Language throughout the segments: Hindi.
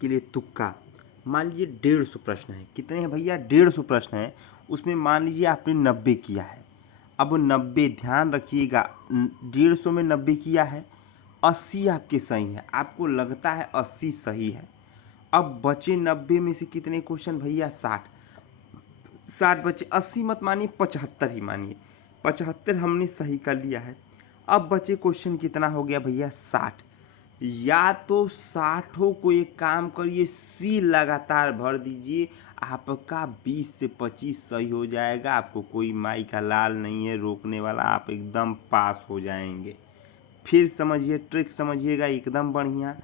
के लिए तुक्का। मान लीजिए 150 प्रश्न है। कितने हैं भैया? 150 प्रश्न है। उसमें मान लीजिए आपने 90 किया है। अब 90, ध्यान रखिएगा, 150 में 90 किया है, 80 आपके सही है। आपको लगता है 80 सही है। अब बचे 90 में से कितने क्वेश्चन भैया? 60। 60 बचे, 80 मत मानिए, 75 ही मानिए। 75 हमने सही कर लिया है। अब बचे क्वेश्चन कितना हो गया भैया? 60। या तो 60 को एक काम करिए, सी लगातार भर दीजिए, आपका 20 से 25 सही हो जाएगा। आपको कोई माई का लाल नहीं है रोकने वाला, आप एकदम पास हो जाएंगे। फिर समझिए, ट्रिक समझिएगा एकदम बढ़िया।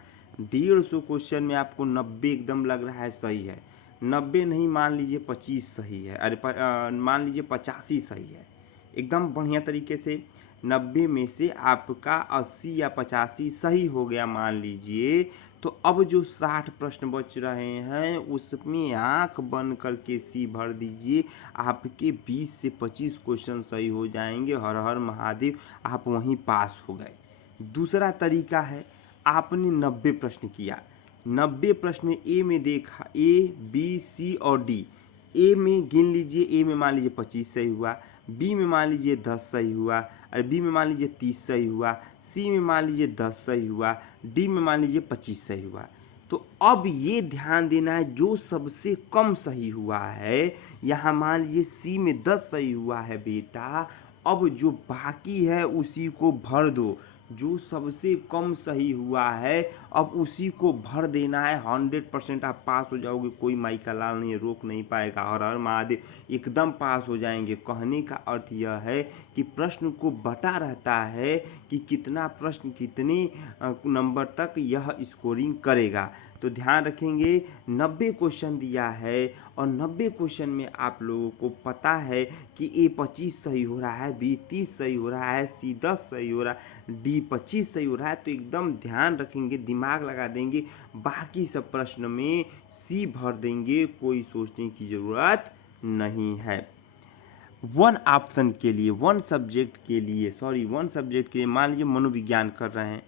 150 क्वेश्चन में आपको 90 एकदम लग रहा है सही है, 90 नहीं, मान लीजिए 25 सही है, अरे मान लीजिए 85 सही है। एकदम बढ़िया तरीके से 90 में से आपका 80 या 85 सही हो गया मान लीजिए। तो अब जो 60 प्रश्न बच रहे हैं उसमें आंख बंद करके सी भर दीजिए, आपके 20 से 25 क्वेश्चन सही हो जाएंगे। हर हर महादेव, आप वहीं पास हो गए। दूसरा तरीका है, आपने 90 प्रश्न किया, 90 प्रश्न ए में देखा, ए बी सी और डी। ए में गिन लीजिए, ए में मान लीजिए 25 सही हुआ, बी में मान लीजिए 10 सही हुआ, और बी में मान लीजिए 30 सही हुआ, सी में मान लीजिए 10 सही हुआ, डी में मान लीजिए 25 सही हुआ। तो अब ये ध्यान देना है, जो सबसे कम सही हुआ है, यहाँ मान लीजिए सी में 10 सही हुआ है बेटा, अब जो बाकी है उसी को भर दो। जो सबसे कम सही हुआ है अब उसी को भर देना है। 100% आप पास हो जाओगे, कोई माई का लाल नहीं, रोक नहीं पाएगा। हर हर महादेव, एकदम पास हो जाएंगे। कहने का अर्थ यह है कि प्रश्न को बटा रहता है कि कितना प्रश्न कितने नंबर तक यह स्कोरिंग करेगा। तो ध्यान रखेंगे, 90 क्वेश्चन दिया है और 90 क्वेश्चन में आप लोगों को पता है कि ए 25 सही हो रहा है, बी 30 सही हो रहा है, सी 10 सही हो रहा है, डी 25 सही हो रहा है। तो एकदम ध्यान रखेंगे, दिमाग लगा देंगे, बाकी सब प्रश्न में सी भर देंगे, कोई सोचने की ज़रूरत नहीं है। वन ऑप्शन के लिए, वन सब्जेक्ट के लिए मान लीजिए मनोविज्ञान कर रहे हैं,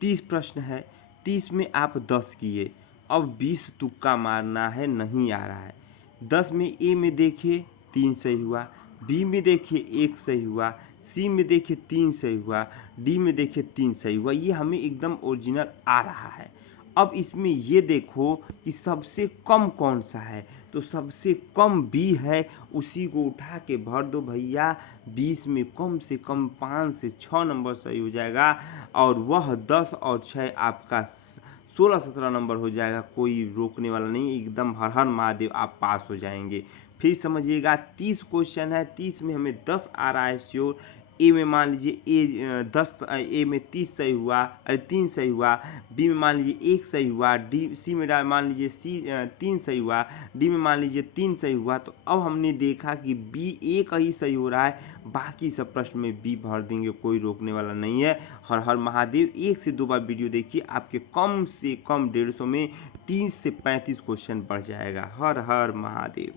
30 प्रश्न है, 30 में आप 10 किए, अब 20 तुक्का मारना है, नहीं आ रहा है। 10 में ए में देखिए 3 सही हुआ, बी में देखिए 1 सही हुआ, सी में देखिए 3 सही हुआ, डी में देखिए 3 सही हुआ। ये हमें एकदम ओरिजिनल आ रहा है। अब इसमें ये देखो कि सबसे कम कौन सा है, तो सबसे कम बी है, उसी को उठा के भर दो भैया। 20 में कम से कम 5 से 6 नंबर सही हो जाएगा, और वह 10 और 6 आपका 16-17 नंबर हो जाएगा। कोई रोकने वाला नहीं, एकदम हर हर महादेव, आप पास हो जाएंगे। फिर समझिएगा, 30 क्वेश्चन है, 30 में हमें 10 आ रहा है श्योर। ए में मान लीजिए ए में 30 सही हुआ, अरे 3 सही हुआ, बी में मान लीजिए 1 सही हुआ, डी सी में मान लीजिए 3 सही हुआ, डी में मान लीजिए 3 सही हुआ। तो अब हमने देखा कि बी एक ही सही हो रहा है, बाकी सब प्रश्न में बी भर देंगे, कोई रोकने वाला नहीं है। हर हर महादेव। 1 से 2 बार वीडियो देखिए, आपके कम से कम 150 में 30 से 35 क्वेश्चन बढ़ जाएगा। हर हर महादेव।